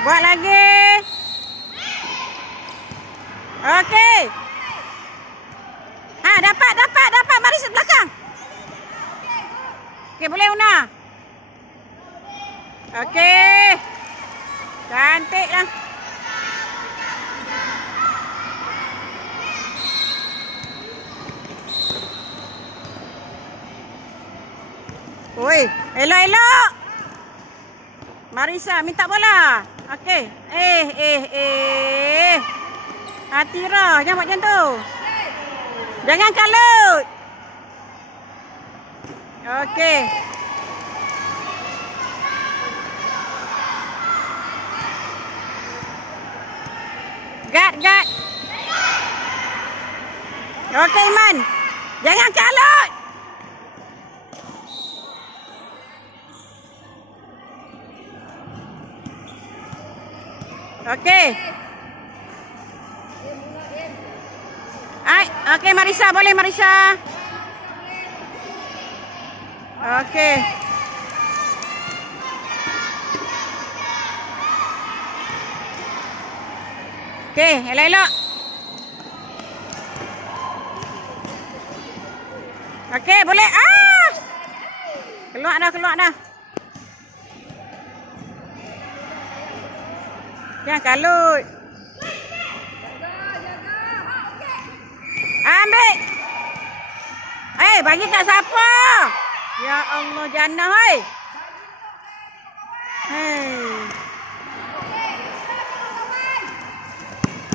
Buat lagi. Okey. Ha, dapat. Mari belakang. Okey, boleh Una. Okey. Cantiklah. Oi, elok-elok. Marisa minta bola. Okey. Atira, jangan buat macam tu. Jangan kalut. Okey. Gad. Okey, Iman. Jangan kalut. Okey. Okey, Marisa, boleh Marisa. Okey. Okey, elok-elok. Okey, boleh. Keluar dah. Jangan kalut. Ambil. Bagi kat siapa? Ya Allah, jana oi.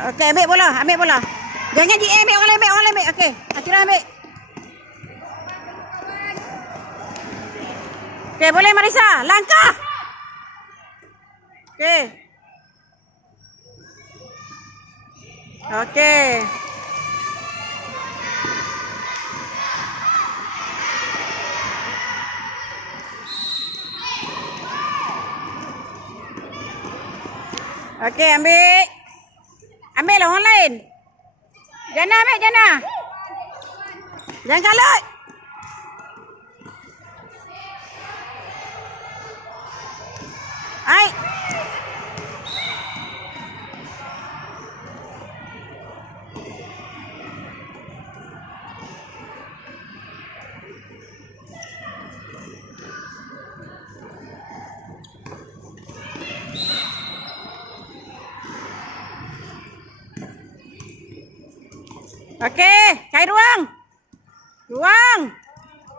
Okey, ambil bola. Jangan ambil orang lain ambil. Okey, Atira ambil. Okey, boleh Marisa. Langkah. Okey. Okey. Okey, ambil. Ambillah orang lain. Jana ambil, Jana. Jangan kalut. Hai. Okey, cari ruang.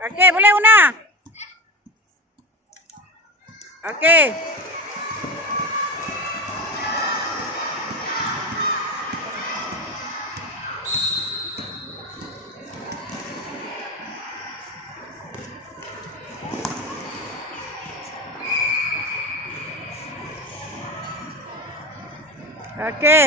Okey, boleh Una. Okey. Okey.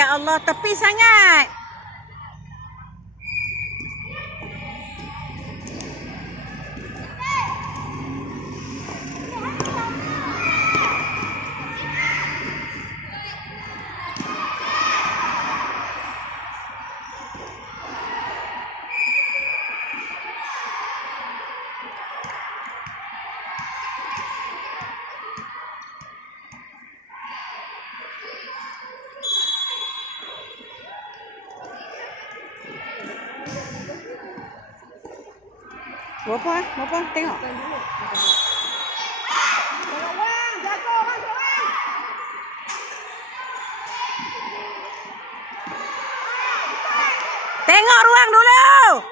Ya Allah, tepi sangat. Berapa? Tengok. Tengok ruang dulu.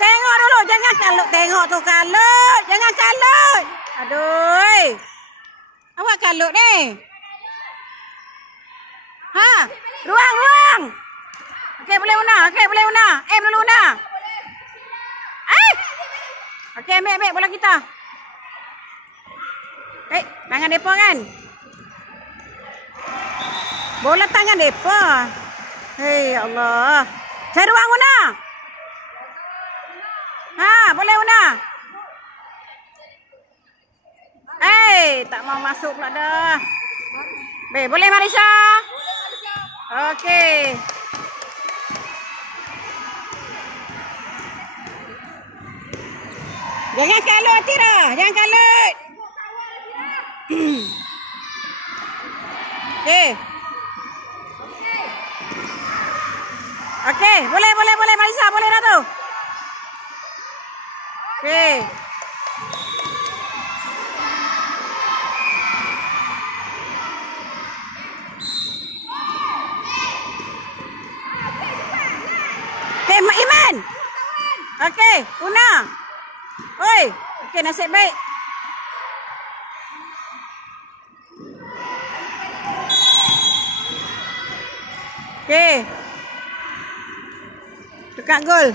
Tengok tengok dulu. Jangan kalut. Tengok tu kalut. Jangan kalut. Aduh. Awak kalut ni. Ha? Ruang. Okey, boleh Una. Dulu Una. Okey, ambil bola kita. Tangan depa kan? Bola tangan depa. Hei, ya Allah. Cari ruang Una. Ha, boleh Una. Tak mau masuk pula dah. Boleh Marisa? Okey. Jangan kalut Tira, jangan kalut. Okey, boleh Marisa, boleh dah tu. Okey. Iman. Okey, Una. Oi, okey nasib baik. Okey. Dekat gol.